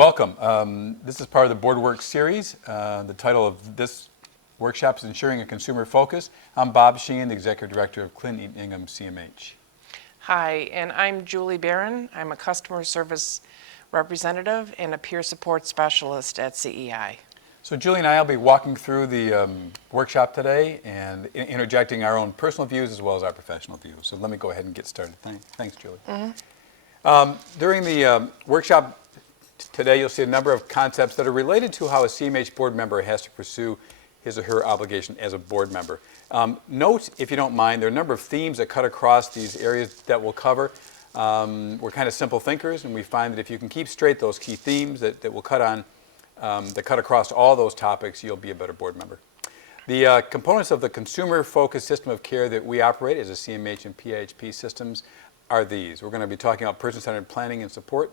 Welcome. This is part of the BoardWorks series. The title of this workshop is Ensuring a Consumer Focus. I'm Bob Sheehan, the Executive Director of Clinton Ingham CMH. Hi, and I'm Julie Barron. I'm a customer service representative and a peer support specialist at CEI. So Julie and I will be walking through the workshop today and interjecting our own personal views as well as our professional views. So let me go ahead and get started. Thanks, Julie. During the workshop today, you'll see a number of concepts that are related to how a CMH board member has to pursue his or her obligation as a board member. Note, if you don't mind, there are a number of themes that cut across these areas that we'll cover. We're kind of simple thinkers, and we find that if you can keep straight those key themes that will cut on, that cut across all those topics, you'll be a better board member. The components of the consumer-focused system of care that we operate as a CMH and PHP systems are these. We're going to be talking about person-centered planning and support,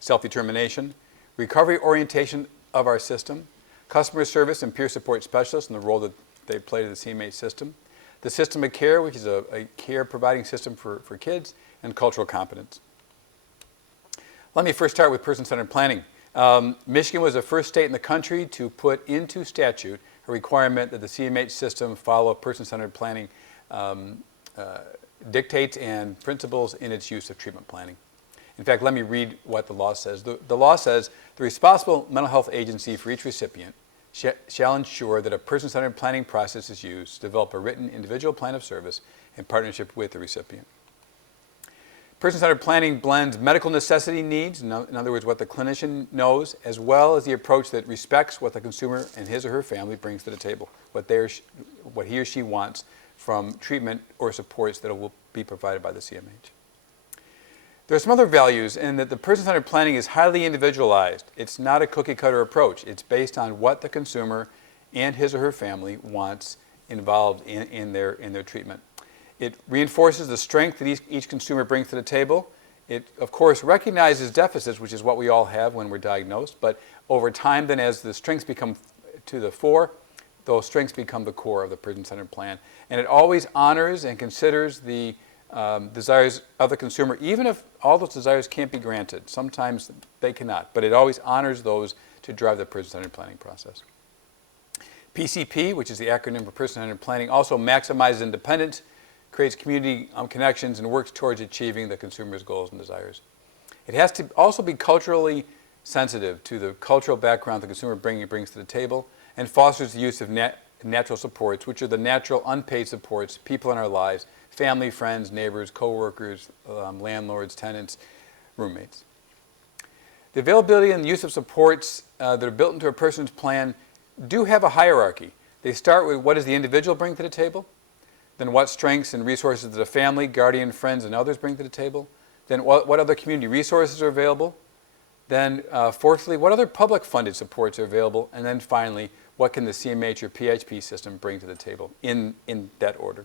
self-determination, recovery orientation of our system, customer service and peer support specialists and the role that they play to the CMH system, the system of care, which is a care providing system for kids, and cultural competence. Let me first start with person-centered planning. Michigan was the first state in the country to put into statute a requirement that the CMH system follow person-centered planning dictates and principles in its use of treatment planning. In fact, let me read what the law says. The law says, the responsible mental health agency for each recipient shall ensure that a person-centered planning process is used to develop a written individual plan of service in partnership with the recipient. Person-centered planning blends medical necessity needs, in other words, what the clinician knows, as well as the approach that respects what the consumer and his or her family brings to the table, what he or she wants from treatment or supports that will be provided by the CMH. There are some other values in that the person-centered planning is highly individualized. It's not a cookie-cutter approach. It's based on what the consumer and his or her family wants involved in their treatment. It reinforces the strength that each consumer brings to the table. It, of course, recognizes deficits, which is what we all have when we're diagnosed, but over time then as the strengths become to the fore, those strengths become the core of the person-centered plan. And it always honors and considers the desires of the consumer, even if all those desires can't be granted. Sometimes they cannot, but it always honors those to drive the person-centered planning process. PCP, which is the acronym for person-centered planning, also maximizes independence, creates community connections, and works towards achieving the consumer's goals and desires. It has to also be culturally sensitive to the cultural background the consumer brings to the table and fosters the use of natural supports, which are the natural unpaid supports, people in our lives, family, friends, neighbors, co-workers, landlords, tenants, roommates. The availability and use of supports that are built into a person's plan do have a hierarchy. They start with what does the individual bring to the table, then what strengths and resources does the family, guardian, friends, and others bring to the table, then what other community resources are available, then fourthly, what other public funded supports are available, and then finally, what can the CMH or PHP system bring to the table in that order.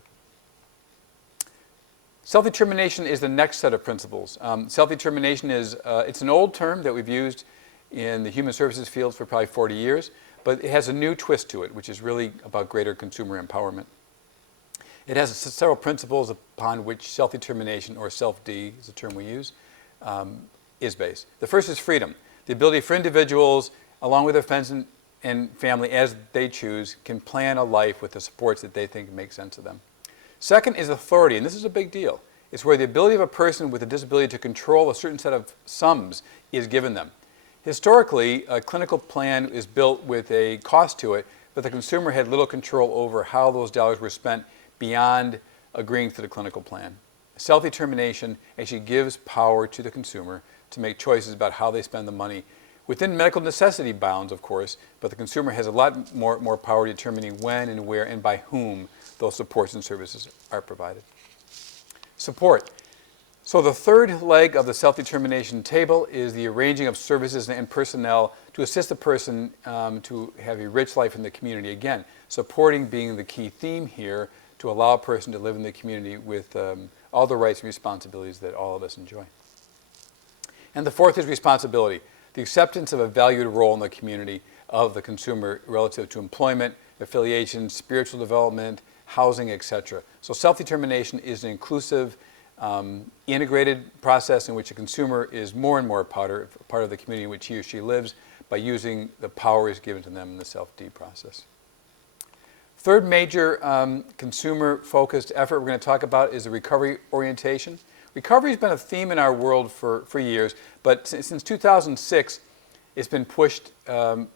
Self-determination is the next set of principles. Self-determination is, it's an old term that we've used in the human services field for probably 40 years, but it has a new twist to it, which is really about greater consumer empowerment. It has several principles upon which self-determination, or self-D is the term we use, is based. The first is freedom. The ability for individuals, along with their friends and family as they choose, can plan a life with the supports that they think make sense to them. Second is authority, and this is a big deal. It's where the ability of a person with a disability to control a certain set of sums is given them. Historically, a clinical plan is built with a cost to it, but the consumer had little control over how those dollars were spent beyond agreeing to the clinical plan. Self-determination actually gives power to the consumer to make choices about how they spend the money within medical necessity bounds, of course, but the consumer has a lot more power determining when and where and by whom those supports and services are provided. Support. So the third leg of the self-determination table is the arranging of services and personnel to assist the person to have a rich life in the community. Again, supporting being the key theme here to allow a person to live in the community with all the rights and responsibilities that all of us enjoy. And the fourth is responsibility. The acceptance of a valued role in the community of the consumer relative to employment, affiliation, spiritual development, housing, etc. So self-determination is an inclusive integrated process in which a consumer is more and more part of the community in which he or she lives by using the powers given to them in the self-D process. Third major consumer-focused effort we're going to talk about is the recovery orientation. Recovery has been a theme in our world for years, but since 2006, it's been pushed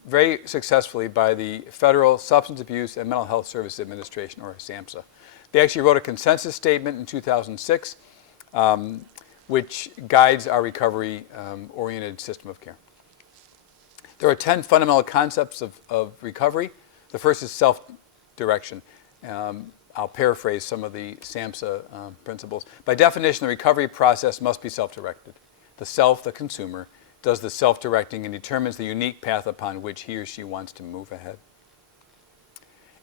very successfully by the Federal Substance Abuse and Mental Health Services Administration, or SAMHSA. They actually wrote a consensus statement in 2006, which guides our recovery-oriented system of care. There are 10 fundamental concepts of recovery. The first is self-direction. I'll paraphrase some of the SAMHSA principles. By definition, the recovery process must be self-directed. The self, the consumer, does the self-directing and determines the unique path upon which he or she wants to move ahead.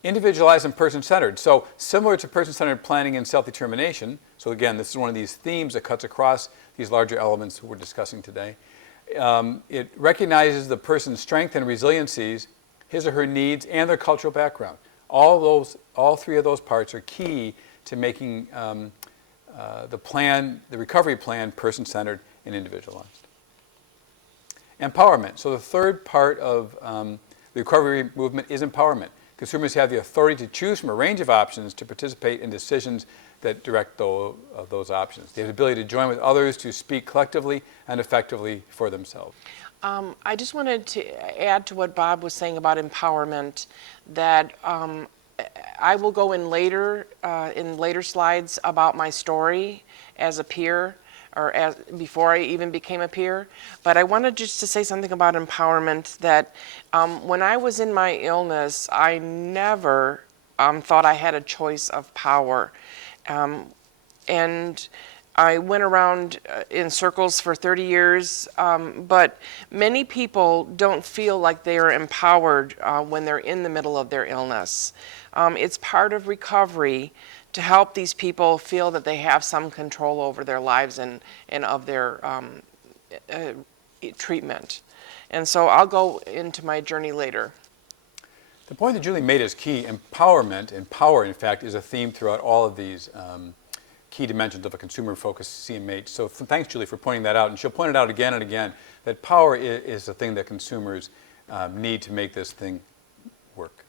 Individualized and person-centered. So similar to person-centered planning and self-determination, so again, this is one of these themes that cuts across these larger elements we're discussing today. It recognizes the person's strength and resiliencies, his or her needs, and their cultural background. All three of those parts are key to making the recovery plan, person-centered and individualized. Empowerment. So the third part of the recovery movement is empowerment. Consumers have the authority to choose from a range of options to participate in decisions that direct those options. They have the ability to join with others to speak collectively and effectively for themselves. I just wanted to add to what Bob was saying about empowerment, that I will go in later slides about my story as a peer, or before I even became a peer. But I wanted just to say something about empowerment, that when I was in my illness, I never thought I had a choice of power. And I went around in circles for 30 years, but many people don't feel like they are empowered when they're in the middle of their illness. It's part of recovery to help these people feel that they have some control over their lives and of their treatment. And so I'll go into my journey later. The point that Julie made is key. Empowerment, and power, in fact, is a theme throughout all of these key dimensions of a consumer-focused CMH. So thanks, Julie, for pointing that out. And she'll point it out again and again, that power is the thing that consumers need to make this thing work.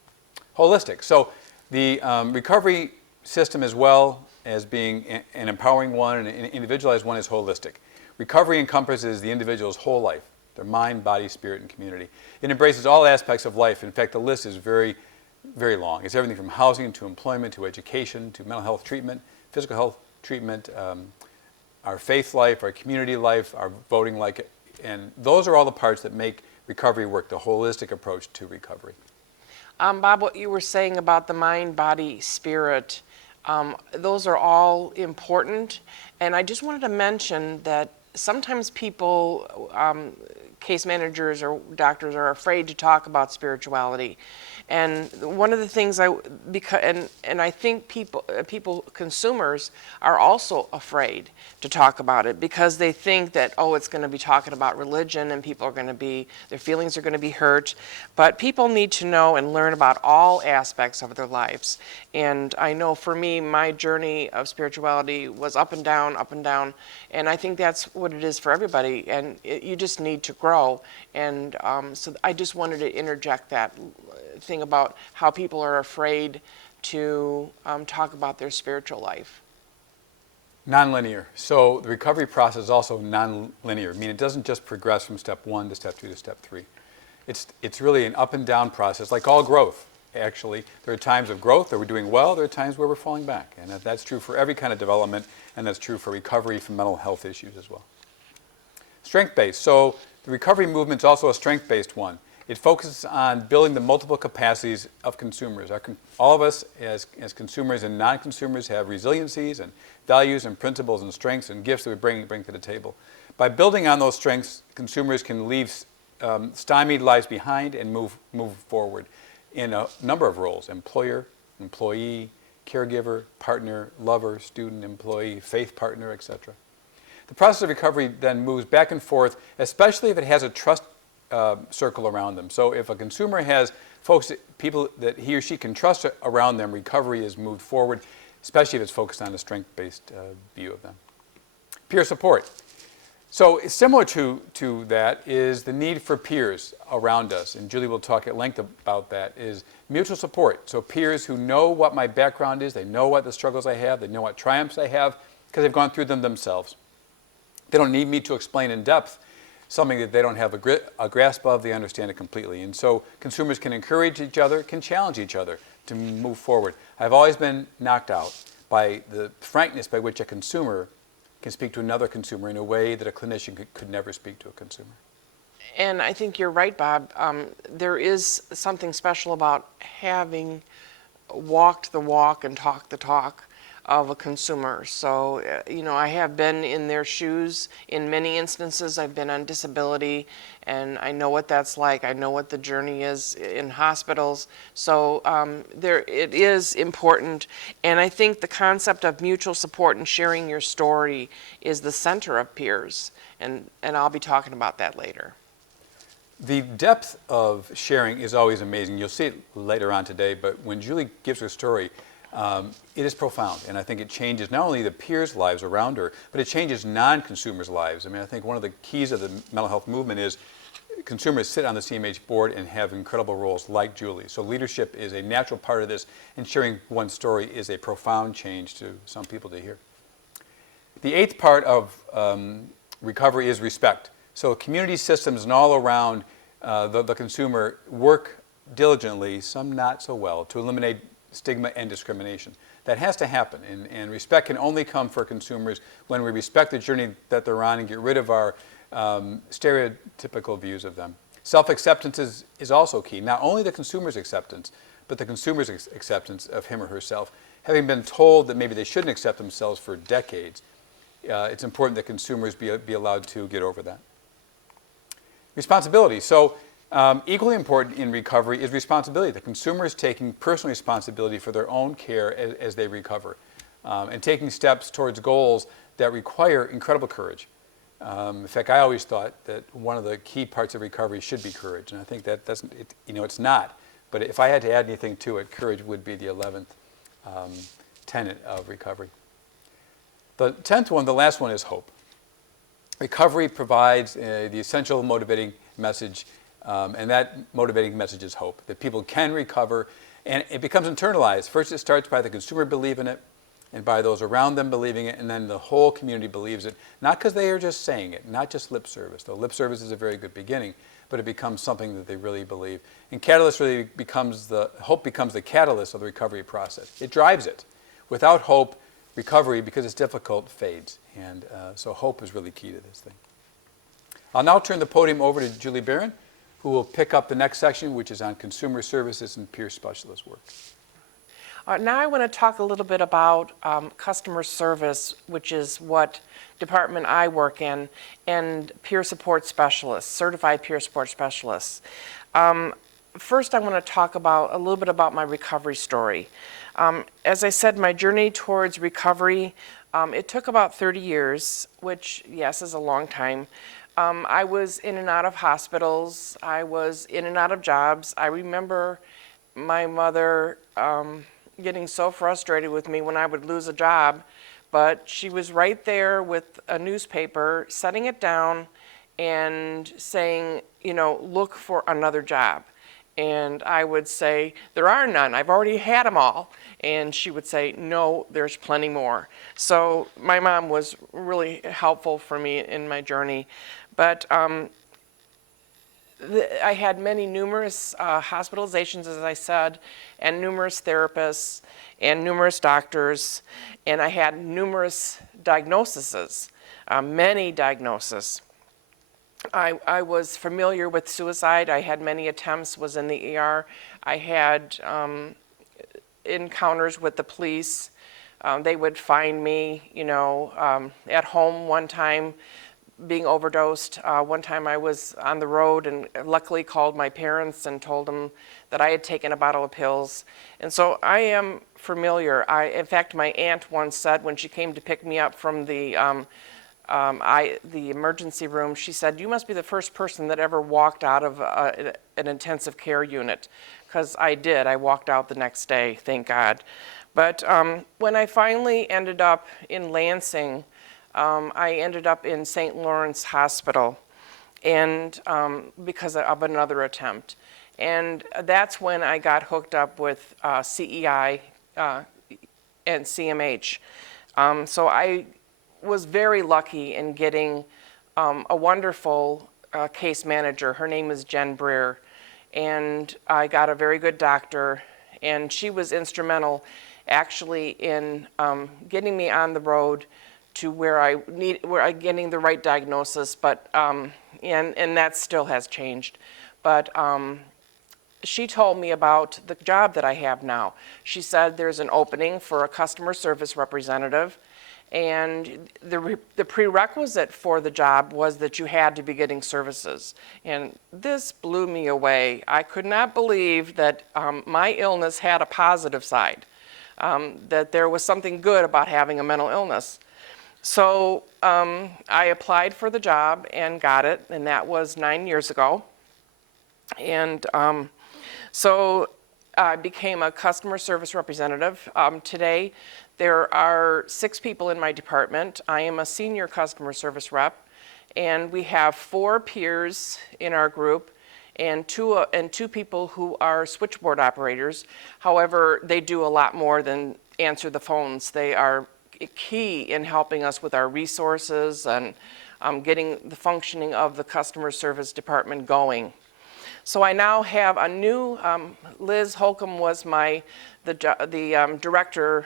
Holistic. So the recovery system, as well as being an empowering one and an individualized one, is holistic. Recovery encompasses the individual's whole life, their mind, body, spirit, and community. It embraces all aspects of life. In fact, the list is very, very long. It's everything from housing to employment to education to mental health treatment, physical health treatment, our faith life, our community life, our voting life, and those are all the parts that make recovery work, the holistic approach to recovery. Bob, what you were saying about the mind, body, spirit, those are all important. And I just wanted to mention that sometimes people, case managers or doctors, are afraid to talk about spirituality. And one of the things I think consumers are also afraid to talk about it, because they think that, oh, it's going to be talking about religion and their feelings are going to be hurt. But people need to know and learn about all aspects of their lives. And I know for me, my journey of spirituality was up and down, and I think that's what it is for everybody. And you just need to grow. And so I just wanted to interject that thing about how people are afraid to talk about their spiritual life. Nonlinear. So the recovery process is also nonlinear. I mean, it doesn't just progress from step 1 to step 2 to step 3. It's really an up and down process, like all growth, actually. There are times of growth that we're doing well, there are times where we're falling back. And that's true for every kind of development, and that's true for recovery from mental health issues as well. Strength-based. So the recovery movement is also a strength-based one. It focuses on building the multiple capacities of consumers. All of us as consumers and non-consumers have resiliencies and values and principles and strengths and gifts that we bring to the table. By building on those strengths, consumers can leave stymied lives behind and move forward in a number of roles: employer, employee, caregiver, partner, lover, student, employee, faith partner, etc. The process of recovery then moves back and forth, especially if it has a trust circle around them. So if a consumer has people that he or she can trust around them, recovery is moved forward, especially if it's focused on a strength-based view of them. Peer support. So similar to that is the need for peers around us, and Julie will talk at length about that, is mutual support. So peers who know what my background is, they know what the struggles I have, they know what triumphs I have, because they've gone through them themselves. They don't need me to explain in depth something that they don't have a grasp of, they understand it completely. And so consumers can encourage each other, can challenge each other to move forward. I've always been knocked out by the frankness by which a consumer can speak to another consumer in a way that a clinician could never speak to a consumer. And I think you're right, Bob. There is something special about having walked the walk and talked the talk of a consumer. So, I have been in their shoes in many instances. I've been on disability, and I know what that's like. I know what the journey is in hospitals. So it is important. And I think the concept of mutual support and sharing your story is the center of peers. And I'll be talking about that later. The depth of sharing is always amazing. You'll see it later on today, but when Julie gives her story, it is profound, and I think it changes not only the peers' lives around her, but it changes non-consumers' lives. I mean, I think one of the keys of the mental health movement is consumers sit on the CMH board and have incredible roles like Julie. So leadership is a natural part of this, and sharing one's story is a profound change to some people to hear. The eighth part of recovery is respect. So community systems and all around the consumer work diligently, some not so well, to eliminate stigma and discrimination. That has to happen, and respect can only come for consumers when we respect the journey that they're on and get rid of our stereotypical views of them. Self-acceptance is also key, not only the consumer's acceptance, but the consumer's acceptance of him or herself. Having been told that maybe they shouldn't accept themselves for decades, it's important that consumers be allowed to get over that. Responsibility. So equally important in recovery is responsibility. The consumer is taking personal responsibility for their own care as they recover, and taking steps towards goals that require incredible courage. In fact, I always thought that one of the key parts of recovery should be courage, and I think that it's not. But if I had to add anything to it, courage would be the 11th tenet of recovery. The 10th one, the last one, is hope. Recovery provides the essential motivating message, and that motivating message is hope, that people can recover, and it becomes internalized. First, it starts by the consumer believing it, and by those around them believing it, and then the whole community believes it, not because they are just saying it, not just lip service, though lip service is a very good beginning, but it becomes something that they really believe. And hope becomes the catalyst of the recovery process. It drives it. Without hope, recovery, because it's difficult, fades. And so hope is really key to this thing. I'll now turn the podium over to Julie Barron, who will pick up the next section, which is on consumer services and peer specialist work. Now I want to talk a little bit about customer service, which is what department I work in, and peer support specialists, certified peer support specialists. First, I want to talk a little bit about my recovery story. As I said, my journey towards recovery, it took about 30 years, which, yes, is a long time. I was in and out of hospitals. I was in and out of jobs. I remember my mother getting so frustrated with me when I would lose a job, but she was right there with a newspaper, setting it down and saying, look for another job. And I would say, there are none. I've already had them all. And she would say, no, there's plenty more. So my mom was really helpful for me in my journey. But I had numerous hospitalizations, as I said, and numerous therapists and numerous doctors. And I had numerous diagnoses, many diagnoses. I was familiar with suicide. I had many attempts, was in the ER. I had encounters with the police. They would find me, at home one time being overdosed. One time I was on the road and luckily called my parents and told them that I had taken a bottle of pills. And so I am familiar. In fact, my aunt once said when she came to pick me up from the emergency room, she said, you must be the first person that ever walked out of an intensive care unit, because I did. I walked out the next day, thank God. But when I finally ended up in Lansing, I ended up in St. Lawrence Hospital, and because of another attempt. And that's when I got hooked up with CEI and CMH. So I was very lucky in getting a wonderful case manager. Her name is Jen Breer, and I got a very good doctor, and she was instrumental actually in getting me on the road to where I getting the right diagnosis, but and that still has changed. But she told me about the job that I have now. She said there's an opening for a customer service representative, and the prerequisite for the job was that you had to be getting services. And this blew me away. I could not believe that my illness had a positive side, that there was something good about having a mental illness. So I applied for the job and got it, and that was 9 years ago. And so I became a customer service representative. Today, there are 6 people in my department. I am a senior customer service rep, and we have 4 peers in our group and two people who are switchboard operators. However, they do a lot more than answer the phones. They are key in helping us with our resources and getting the functioning of the customer service department going. So I now have a new, Liz Holcomb was the director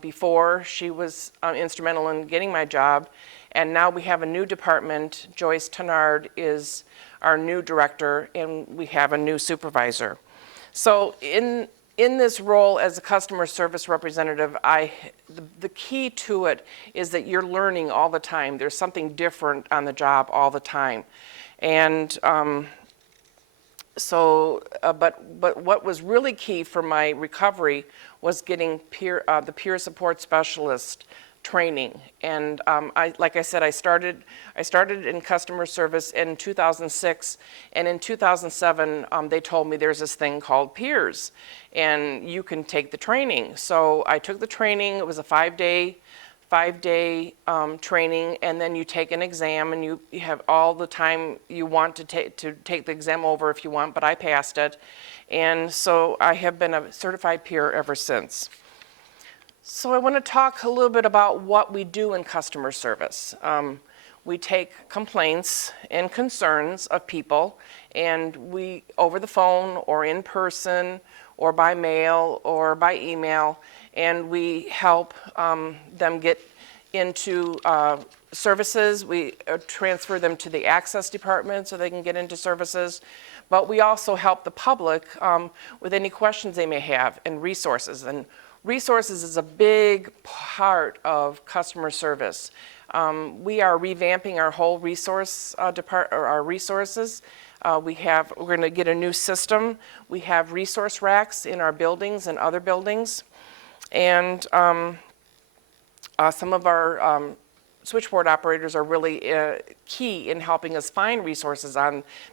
before. She was instrumental in getting my job. And now we have a new department. Joyce Tennard is our new director, and we have a new supervisor. So in this role as a customer service representative, the key to it is that you're learning all the time. There's something different on the job all the time. And but what was really key for my recovery was getting the peer support specialist training. And like I said, I started in customer service in 2006, and in 2007 they told me there's this thing called peers, and you can take the training. So I took the training. It was a 5-day training, and then you take an exam, and you have all the time you want to take the exam over if you want, but I passed it. And so I have been a certified peer ever since. So I want to talk a little bit about what we do in customer service. We take complaints and concerns of people, and we, over the phone or in person or by mail or by email, and we help them get into services. We transfer them to the access department so they can get into services. But we also help the public with any questions they may have, and resources. And resources is a big part of customer service. We are revamping our whole resources. We're going to get a new system. We have resource racks in our buildings and other buildings. And some of our switchboard operators are really key in helping us find resources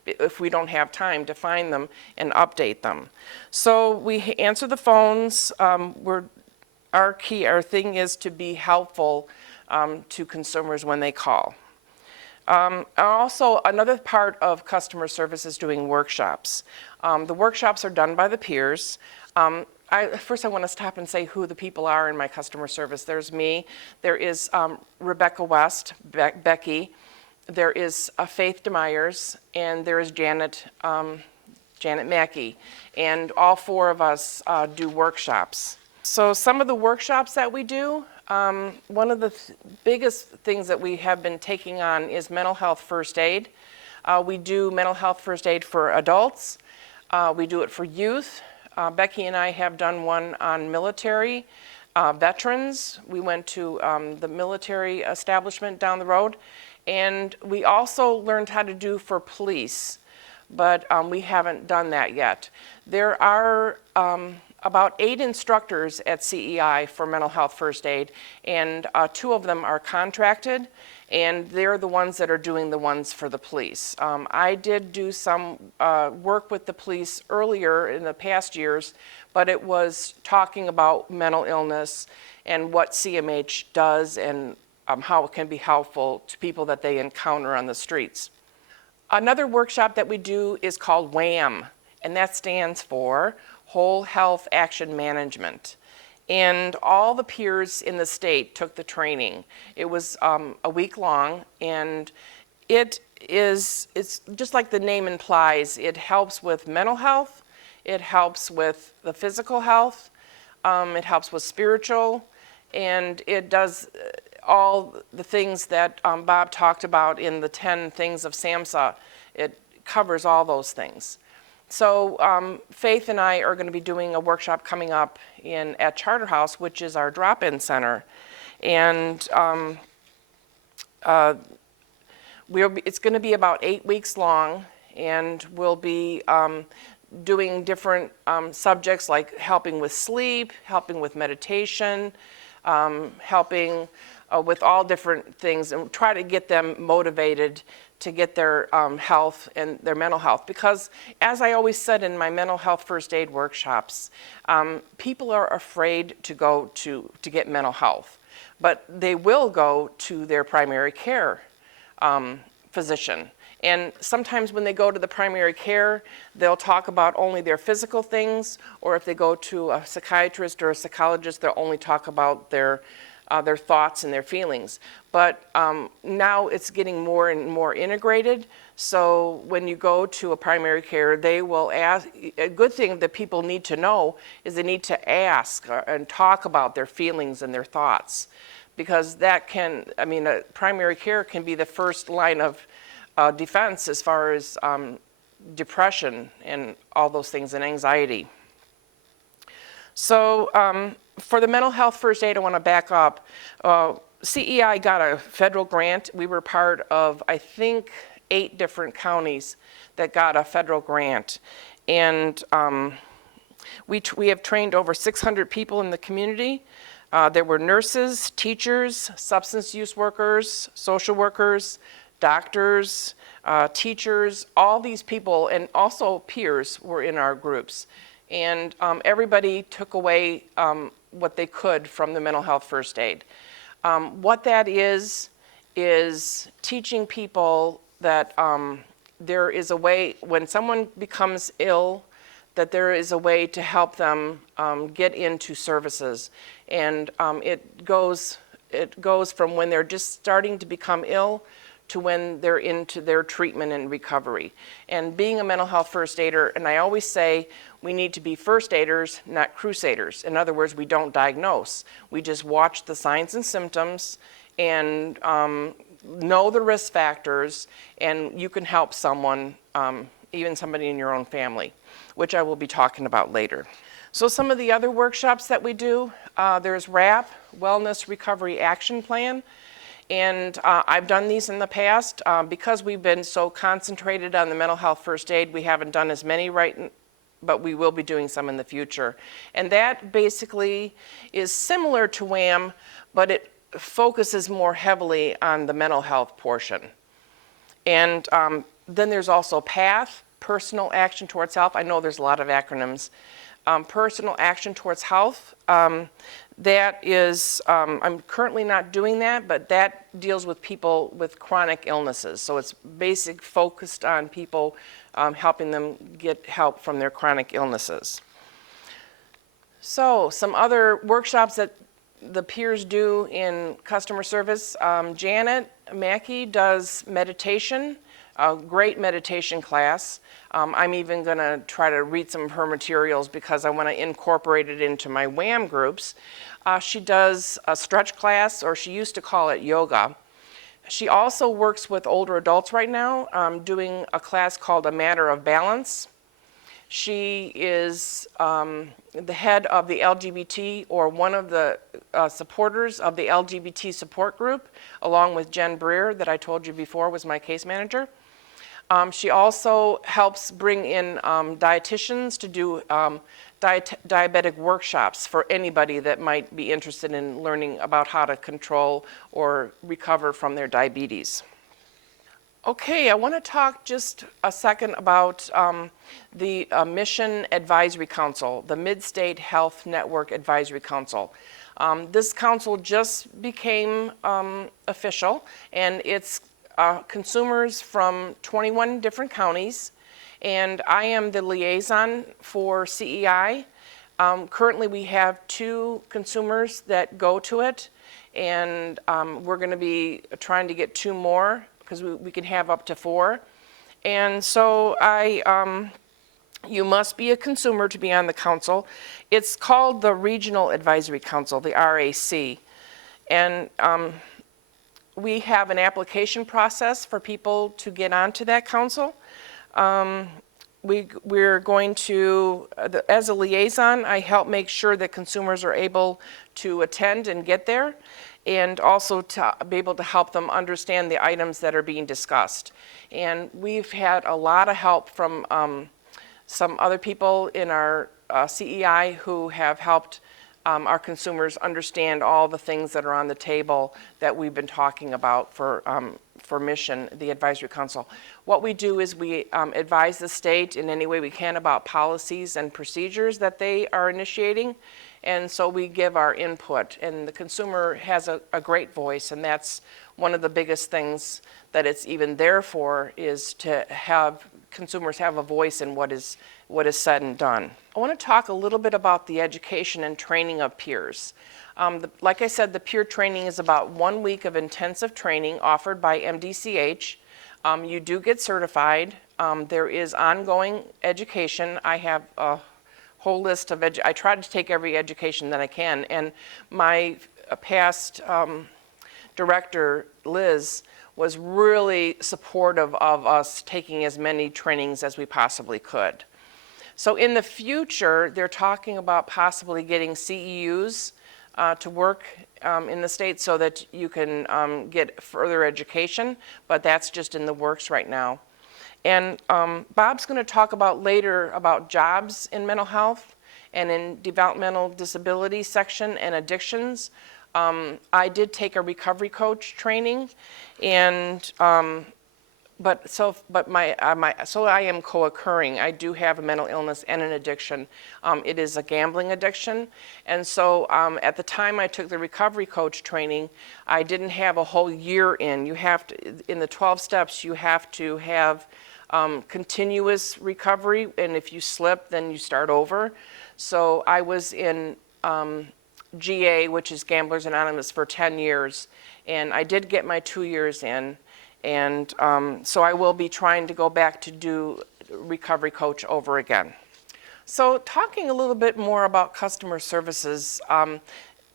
if we don't have time to find them and update them. So we answer the phones. Our thing is to be helpful to consumers when they call. Also, another part of customer service is doing workshops. The workshops are done by the peers. First, I want to stop and say who the people are in my customer service. There's me. There is Rebecca West, Becky. There is Faith DeMyers, and there is Janet Mackey. And all 4 of us do workshops. So some of the workshops that we do, one of the biggest things that we have been taking on is mental health first aid. We do mental health first aid for adults. We do it for youth. Becky and I have done one on military veterans. We went to the military establishment down the road. And we also learned how to do for police, but we haven't done that yet. There are about 8 instructors at CEI for mental health first aid, and 2 of them are contracted, and they're the ones that are doing the ones for the police. I did do some work with the police earlier in the past years, but it was talking about mental illness and what CMH does and how it can be helpful to people that they encounter on the streets. Another workshop that we do is called WHAM, and that stands for Whole Health Action Management. And all the peers in the state took the training. It was a week long, and it's just like the name implies, it helps with mental health, it helps with the physical health, it helps with spiritual, and it does all the things that Bob talked about in the 10 things of SAMHSA. It covers all those things. So Faith and I are going to be doing a workshop coming up at Charterhouse, which is our drop-in center. And it's going to be about 8 weeks long, and we'll be doing different subjects like helping with sleep, helping with meditation, helping with all different things, and try to get them motivated to get their health and their mental health. Because as I always said in my mental health first aid workshops, people are afraid to go to get mental health, but they will go to their primary care physician. And sometimes when they go to the primary care, they'll talk about only their physical things, or if they go to a psychiatrist or a psychologist, they'll only talk about their thoughts and their feelings. But now it's getting more and more integrated. So when you go to a primary care, they will ask. A good thing that people need to know is they need to ask and talk about their feelings and their thoughts, because that can, primary care can be the first line of defense as far as depression and all those things, and anxiety. So for the mental health first aid, I want to back up. CEI got a federal grant. We were part of, I think, 8 different counties that got a federal grant. And we have trained over 600 people in the community. There were nurses, teachers, substance use workers, social workers, doctors, teachers, all these people, and also peers were in our groups. And everybody took away what they could from the mental health first aid. What that is teaching people that there is a way, when someone becomes ill, that there is a way to help them get into services. And it goes from when they're just starting to become ill to when they're into their treatment and recovery. And being a mental health first aider, and I always say we need to be first aiders, not crusaders. In other words, we don't diagnose. We just watch the signs and symptoms and know the risk factors, and you can help someone, even somebody in your own family, which I will be talking about later. So some of the other workshops that we do, there's WRAP, Wellness Recovery Action Plan. And I've done these in the past. Because we've been so concentrated on the mental health first aid, we haven't done as many but we will be doing some in the future. And that basically is similar to WHAM, but it focuses more heavily on the mental health portion. And then there's also PATH, Personal Action Towards Health. I know there's a lot of acronyms. Personal Action Towards Health. That is, I'm currently not doing that, but that deals with people with chronic illnesses. So it's focused on people, helping them get help from their chronic illnesses. So some other workshops that the peers do in customer service. Janet Mackey does meditation, a great meditation class. I'm even going to try to read some of her materials because I want to incorporate it into my WHAM groups. She does a stretch class, or she used to call it yoga. She also works with older adults right now, doing a class called A Matter of Balance. She is the head of the LGBT, or one of the supporters of the LGBT support group, along with Jen Breer, that I told you before was my case manager. She also helps bring in dietitians to do diabetic workshops for anybody that might be interested in learning about how to control or recover from their diabetes. Okay, I want to talk just a second about the Mission Advisory Council, the Mid-State Health Network Advisory Council. This council just became official, and it's consumers from 21 different counties, and I am the liaison for CEI. Currently, we have 2 consumers that go to it, and we're going to be trying to get 2 more because we can have up to 4. And so you must be a consumer to be on the council. It's called the Regional Advisory Council, the RAC. And we have an application process for people to get onto that council. We're going to, as a liaison, I help make sure that consumers are able to attend and get there, and also to be able to help them understand the items that are being discussed. And we've had a lot of help from some other people in our CEI who have helped our consumers understand all the things that are on the table that we've been talking about for Mission, the Advisory Council. What we do is we advise the state in any way we can about policies and procedures that they are initiating, and so we give our input, and the consumer has a great voice, and that's one of the biggest things that it's even there for, is to have consumers have a voice in what is said and done. I want to talk a little bit about the education and training of peers. Like I said, the peer training is about 1 week of intensive training offered by MDCH. You do get certified. There is ongoing education. I have a whole list of I try to take every education that I can, and my past director, Liz, was really supportive of us taking as many trainings as we possibly could. So in the future, they're talking about possibly getting CEUs to work in the state so that you can get further education, but that's just in the works right now. And Bob's going to talk about later about jobs in mental health and in developmental disability section and addictions. I did take a recovery coach training, and so I am co-occurring. I do have a mental illness and an addiction. It is a gambling addiction, and so at the time I took the recovery coach training, I didn't have a whole year in. You have to, in the 12 steps, you have to have continuous recovery, and if you slip, then you start over. So I was in GA, which is Gamblers Anonymous, for 10 years, and I did get my 2 years in, and so I will be trying to go back to do recovery coach over again. So talking a little bit more about customer services,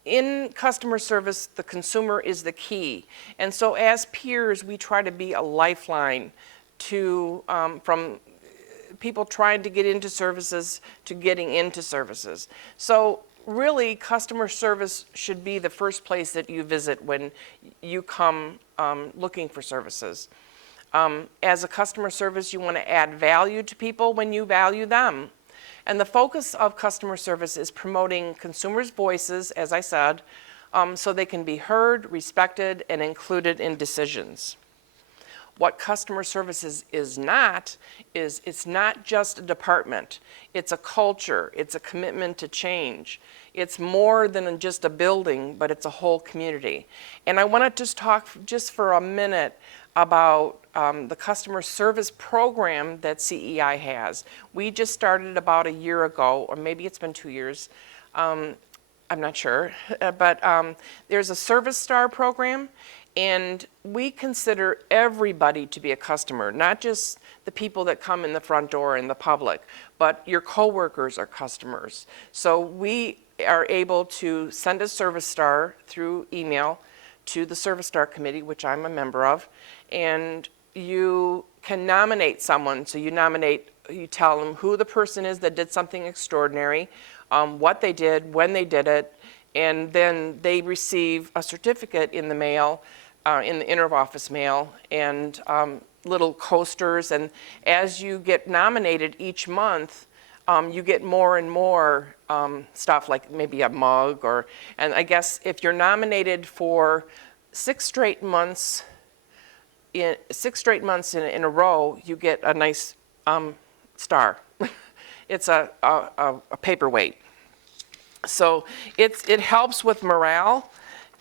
in customer service, the consumer is the key, and so as peers, we try to be a lifeline to from people trying to get into services to getting into services. So really, customer service should be the first place that you visit when you come looking for services. As a customer service, you want to add value to people when you value them. And the focus of customer service is promoting consumers' voices, as I said, so they can be heard, respected, and included in decisions. What customer services is not, is it's not just a department. It's a culture. It's a commitment to change. It's more than just a building, but it's a whole community. And I want to just talk just for a minute about the customer service program that CEI has. We just started about a year ago, or maybe it's been 2 years. I'm not sure, but there's a Service Star program, and we consider everybody to be a customer, not just the people that come in the front door and the public, but your coworkers are customers. So we are able to send a Service Star through email to the Service Star Committee, which I'm a member of, and you can nominate someone. So you tell them who the person is that did something extraordinary, what they did, when they did it, and then they receive a certificate in the mail, in the inter-office mail, and little coasters. And as you get nominated each month, you get more and more stuff, like maybe a mug, and I guess if you're nominated for 6 straight months in a row, you get a nice star. It's a paperweight. So it helps with morale,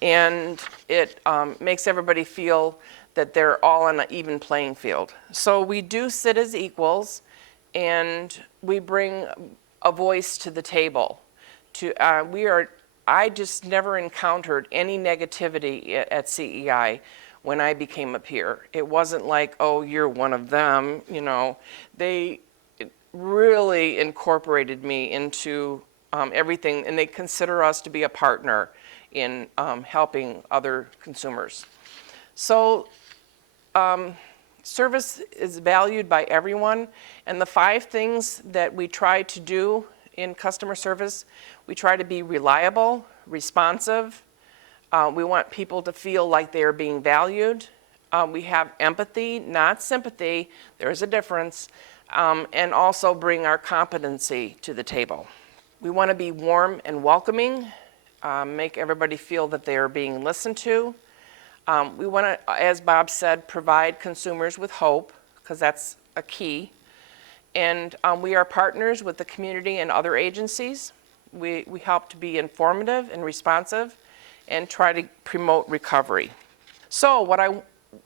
and it makes everybody feel that they're all on an even playing field. So we do sit as equals, and we bring a voice to the table. I just never encountered any negativity at CEI when I became a peer. It wasn't like, oh, you're one of them, you know. They really incorporated me into everything, and they consider us to be a partner in helping other consumers. So service is valued by everyone, and the 5 things that we try to do in customer service, we try to be reliable, responsive. We want people to feel like they are being valued. We have empathy, not sympathy. There's a difference. And also bring our competency to the table. We want to be warm and welcoming, make everybody feel that they are being listened to. We want to, as Bob said, provide consumers with hope, because that's a key. And we are partners with the community and other agencies. We help to be informative and responsive and try to promote recovery. So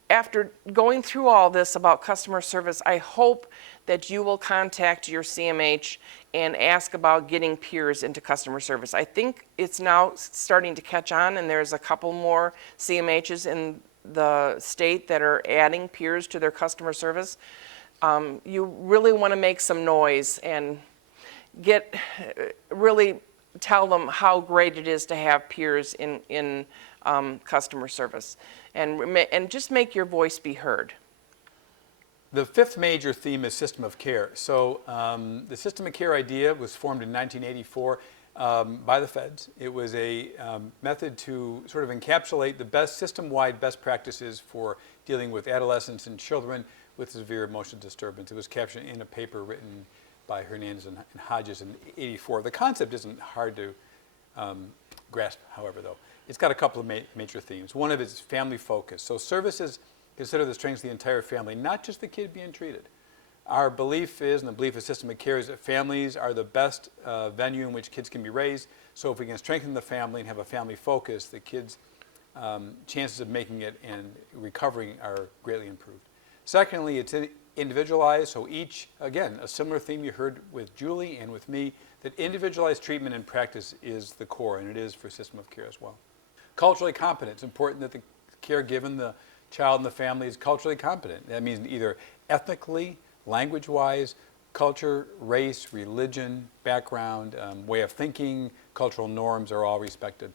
after going through all this about customer service, I hope that you will contact your CMH and ask about getting peers into customer service. I think it's now starting to catch on, and there's a couple more CMHs in the state that are adding peers to their customer service. You really want to make some noise and really tell them how great it is to have peers in customer service, and just make your voice be heard. The 5th major theme is system of care. So the system of care idea was formed in 1984 by the feds. It was a method to sort of encapsulate the best system-wide best practices for dealing with adolescents and children with severe emotional disturbance. It was captured in a paper written by Hernandez and Hodges in '84. The concept isn't hard to grasp, however, though. It's got a couple of major themes. One of it is family focus. So services consider the strengths of the entire family, not just the kid being treated. Our belief is, and the belief of System of Care is, that families are the best venue in which kids can be raised. So if we can strengthen the family and have a family focus, the kids' chances of making it and recovering are greatly improved. Secondly, it's individualized. So each, again, a similar theme you heard with Julie and with me, that individualized treatment and practice is the core, and it is for System of Care as well. Culturally competent. It's important that the care given the child and the family is culturally competent. That means either ethnically, language-wise, culture, race, religion, background, way of thinking, cultural norms are all respected.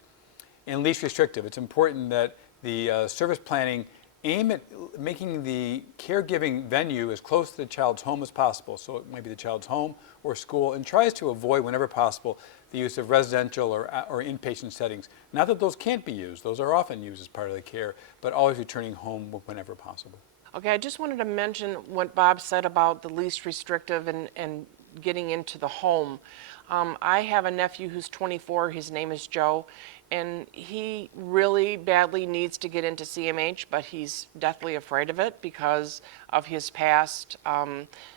And least restrictive. It's important that the service planning aim at making the caregiving venue as close to the child's home as possible. So it might be the child's home or school, and tries to avoid, whenever possible, the use of residential or inpatient settings. Not that those can't be used. Those are often used as part of the care, but always returning home whenever possible. Okay, I just wanted to mention what Bob said about the least restrictive and getting into the home. I have a nephew who's 24, his name is Joe, and he really badly needs to get into CMH, but he's deathly afraid of it because of his past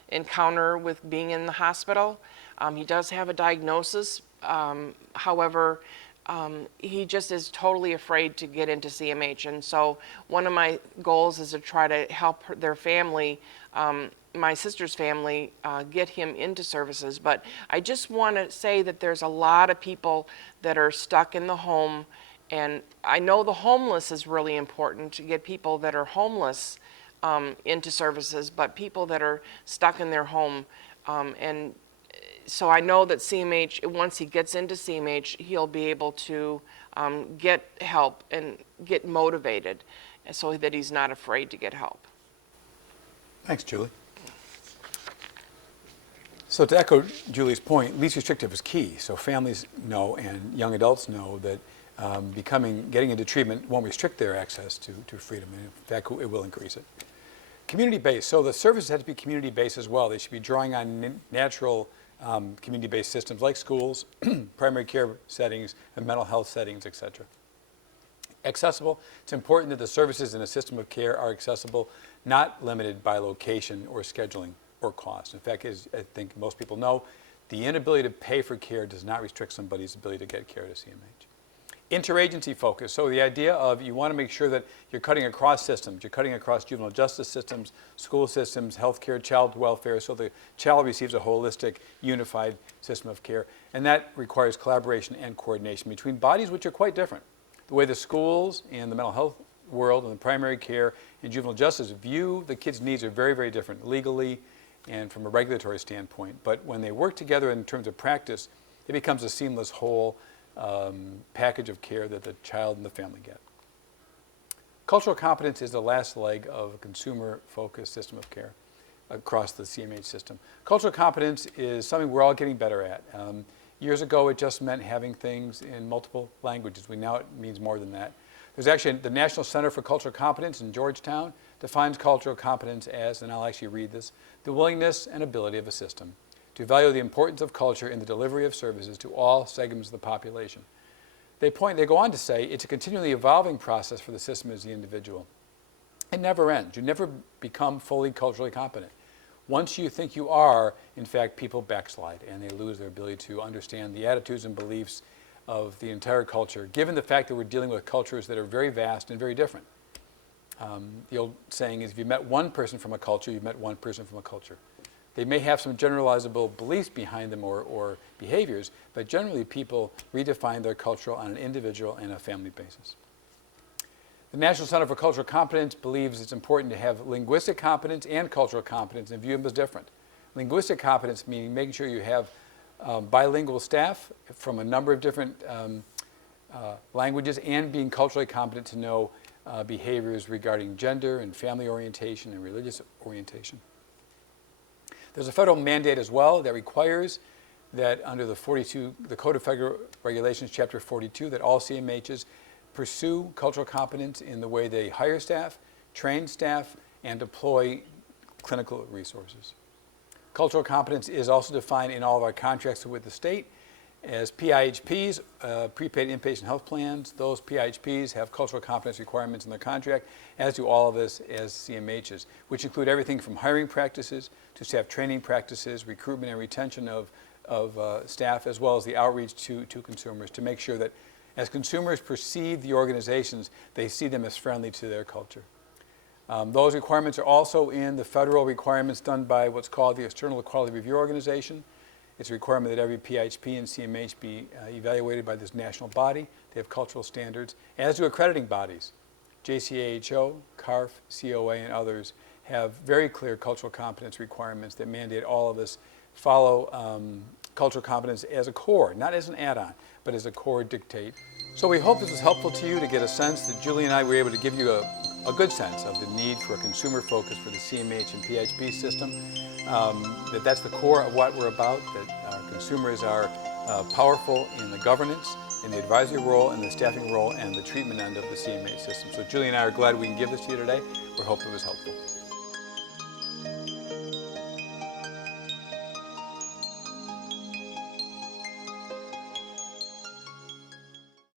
encounter with being in the hospital. He does have a diagnosis, however, he just is totally afraid to get into CMH. And so one of my goals is to try to help their family, my sister's family, get him into services. But I just want to say that there's a lot of people that are stuck in the home. And I know the homeless is really important, to get people that are homeless into services, but people that are stuck in their home. And so I know that CMH, once he gets into CMH, he'll be able to get help and get motivated so that he's not afraid to get help. Thanks, Julie. So to echo Julie's point, least restrictive is key. So families know and young adults know that getting into treatment won't restrict their access to freedom. And in fact, it will increase it. Community-based. So the services have to be community-based as well. They should be drawing on natural community-based systems like schools, primary care settings, and mental health settings, et cetera. Accessible. It's important that the services in a system of care are accessible, not limited by location or scheduling or cost. In fact, as I think most people know, The inability to pay for care does not restrict somebody's ability to get care at a CMH. Interagency focus. So the idea of you want to make sure that you're cutting across systems. You're cutting across juvenile justice systems, school systems, healthcare, child welfare, so the child receives a holistic, unified system of care. And that requires collaboration and coordination between bodies which are quite different. The way the schools and the mental health world and the primary care and juvenile justice view the kids' needs are very, very different legally and from a regulatory standpoint. But when they work together in terms of practice, it becomes a seamless whole package of care that the child and the family get. Cultural competence is the last leg of a consumer-focused system of care across the CMH system. Cultural competence is something we're all getting better at. Years ago, it just meant having things in multiple languages. Now it means more than that. There's actually the National Center for Cultural Competence in Georgetown defines cultural competence as, and I'll actually read this, the willingness and ability of a system to value the importance of culture in the delivery of services to all segments of the population. They go on to say it's a continually evolving process for the system as the individual. It never ends. You never become fully culturally competent. Once you think you are, in fact, people backslide and they lose their ability to understand the attitudes and beliefs of the entire culture, given the fact that we're dealing with cultures that are very vast and very different. The old saying is, if you met one person from a culture, you've met one person from a culture. They may have some generalizable beliefs behind them or behaviors, but generally people redefine their culture on an individual and a family basis. The National Center for Cultural Competence believes it's important to have linguistic competence and cultural competence and view them as different. Linguistic competence meaning making sure you have bilingual staff from a number of different languages and being culturally competent to know behaviors regarding gender and family orientation and religious orientation. There's a federal mandate as well that requires that under the Code of Federal Regulations, Chapter 42, that all CMHs pursue cultural competence in the way they hire staff, train staff, and deploy clinical resources. Cultural competence is also defined in all of our contracts with the state as PIHPs, prepaid inpatient health plans. Those PIHPs have cultural competence requirements in their contract, as do all of us as CMHs, which include everything from hiring practices to staff training practices, recruitment and retention of staff, as well as the outreach to consumers to make sure that as consumers perceive the organizations, they see them as friendly to their culture. Those requirements are also in the federal requirements done by what's called the External Quality Review Organization. It's a requirement that every PIHP and CMH be evaluated by this national body. They have cultural standards, as do accrediting bodies. JCAHO, CARF, COA, and others have very clear cultural competence requirements that mandate all of us follow cultural competence as a core, not as an add-on, but as a core dictate. So we hope this was helpful to you to get a sense that Julie and I were able to give you a good sense of the need for a consumer focus for the CMH and PHP system, that's the core of what we're about, that consumers are powerful in the governance, in the advisory role, and the staffing role, and the treatment end of the CMH system. So Julie and I are glad we can give this to you today. We hope it was helpful.